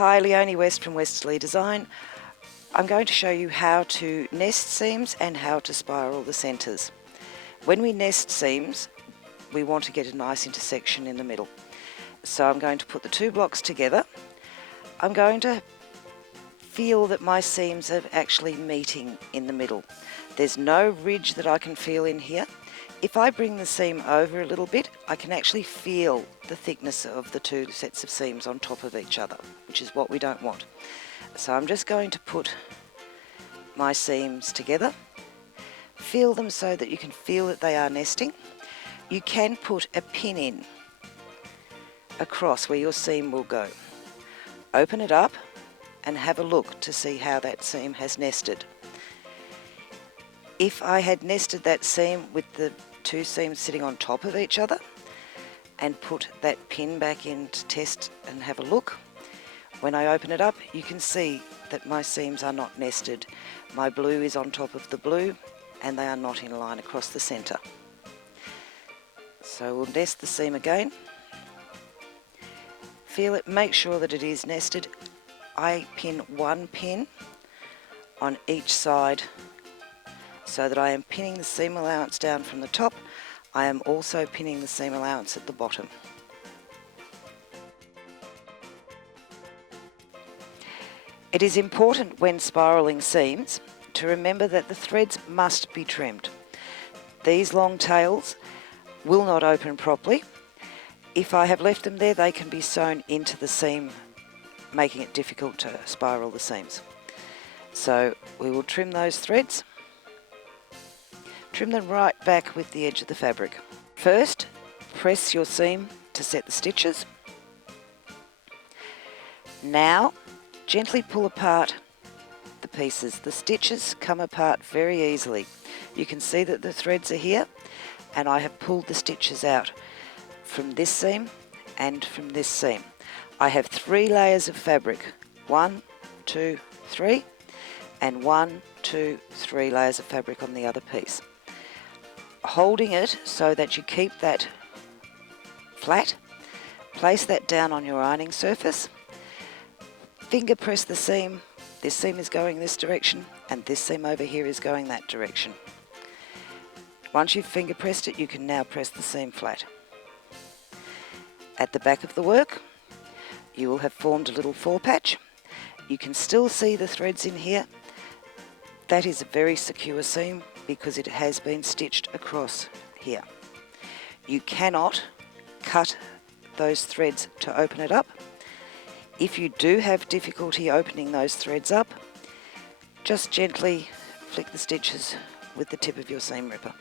Hi, Leonie West from Westerly Design. I'm going to show you how to nest seams and how to spiral the centres. When we nest seams, we want to get a nice intersection in the middle. So I'm going to put the two blocks together. I'm going to feel that my seams are actually meeting in the middle. There's no ridge that I can feel in here. If I bring the seam over a little bit, I can actually feel the thickness of the two sets of seams on top of each other, which is what we don't want. So I'm just going to put my seams together, feel them so that you can feel that they are nesting. You can put a pin in across where your seam will go. Open it up and have a look to see how that seam has nested. If I had nested that seam with the two seams sitting on top of each other and put that pin back in to test and have a look, when I open it up you can see that my seams are not nested. My blue is on top of the blue and they are not in line across the centre. So we'll nest the seam again. Feel it, make sure that it is nested. I pin one pin on each side so that I am pinning the seam allowance down from the top. I am also pinning the seam allowance at the bottom. It is important when spiralling seams to remember that the threads must be trimmed. These long tails will not open properly. If I have left them there, they can be sewn into the seam, making it difficult to spiral the seams. So we will trim those threads. Trim them right back with the edge of the fabric. First, press your seam to set the stitches. Now, gently pull apart the pieces. The stitches come apart very easily. You can see that the threads are here, and I have pulled the stitches out from this seam and from this seam. I have 3 layers of fabric. 1, 2, 3, and 1, 2, 3 layers of fabric on the other piece. Holding it so that you keep that flat, place that down on your ironing surface, finger press the seam. This seam is going this direction and this seam over here is going that direction. Once you've finger pressed it, you can now press the seam flat. At the back of the work, you will have formed a little forepatch. You can still see the threads in here. That is a very secure seam because it has been stitched across here. You cannot cut those threads to open it up. If you do have difficulty opening those threads up, just gently flick the stitches with the tip of your seam ripper.